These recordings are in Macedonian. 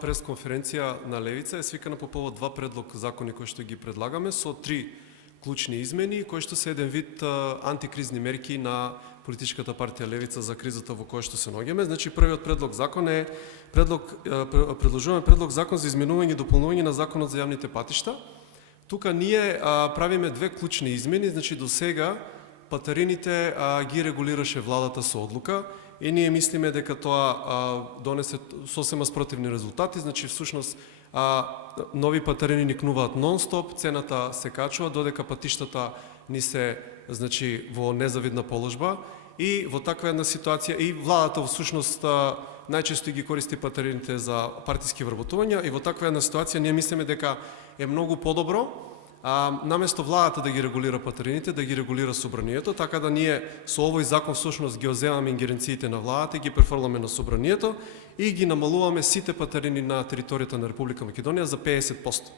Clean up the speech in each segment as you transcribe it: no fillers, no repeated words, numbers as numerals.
пресконференција на Левица е свикана по повод два предлог закони кои што ги предлагаме со три клучни измени, кои што се еден вид антикризни мерки на политичката партија Левица за кризата во која што се наоѓаме. Значи, првиот предлог закон е предложуваме предлог закон за изменување и дополнување на законот за јавните патишта. Тука ние правиме две клучни измени, значи до сега патарините ги регулираше владата со одлука и ние мислиме дека тоа донесе сосема спротивни резултати, значи всушност нови патарини никнуваат нон-стоп, цената се качува додека патиштата ни се значи во незавидна положба и во таква една ситуација и владата всушност најчесто ги користи патарините за партиски вработувања и во таква една ситуација ние мислиме дека е многу подобро наместо владата да ги регулира патарините, да ги регулира собранието, така да ние со овој закон всушност ги оземаме ингеренциите на владата и ги префрламе на собранието и ги намалуваме сите патарини на територијата на Република Македонија за 50%.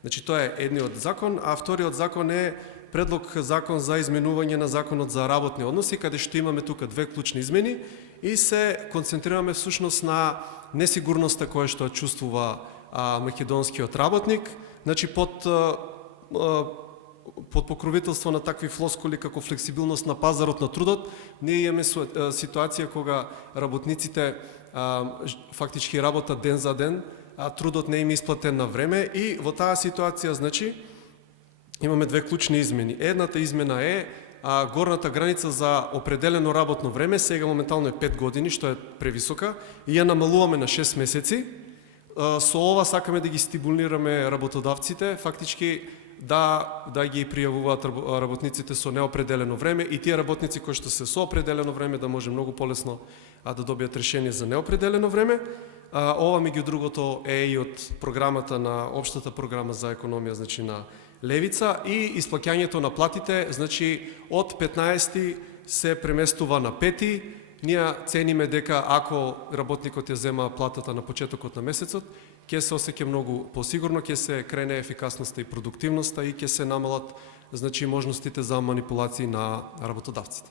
Значи тоа е едниот закон, а вториот закон е предлог закон за изменување на законот за работни односи, каде што имаме тука две клучни измени и се концентрираме всушност на несигурноста која што чувствува македонскиот работник, значи под покровителство на такви флоскули како флексибилност на пазарот на трудот, ние имаме ситуација кога работниците фактички работат ден за ден, трудот не им е исплатен на време и во таа ситуација, значи, имаме две клучни измени. Едната измена е горната граница за определено работно време, сега моментално е 5 години, што е превисока, и ја намалуваме на 6 месеци. Со ова сакаме да ги стимулираме работодавците, фактички да ги пријавуваат работниците со неопределено време и тие работници кои што се со определено време да може многу полесно да добијат решение за неопределено време. Ова меѓу другото е и од програмата на општата програма за економија, значи на Левица, и исплаќањето на платите, значи од 15 се преместува на 5. Ние цениме дека ако работникот ја зема платата на почетокот на месецот, ќе се осеќа многу посигурно, ќе се крене ефикасноста и продуктивноста и ќе се намалат значи можностите за манипулации на работодавците.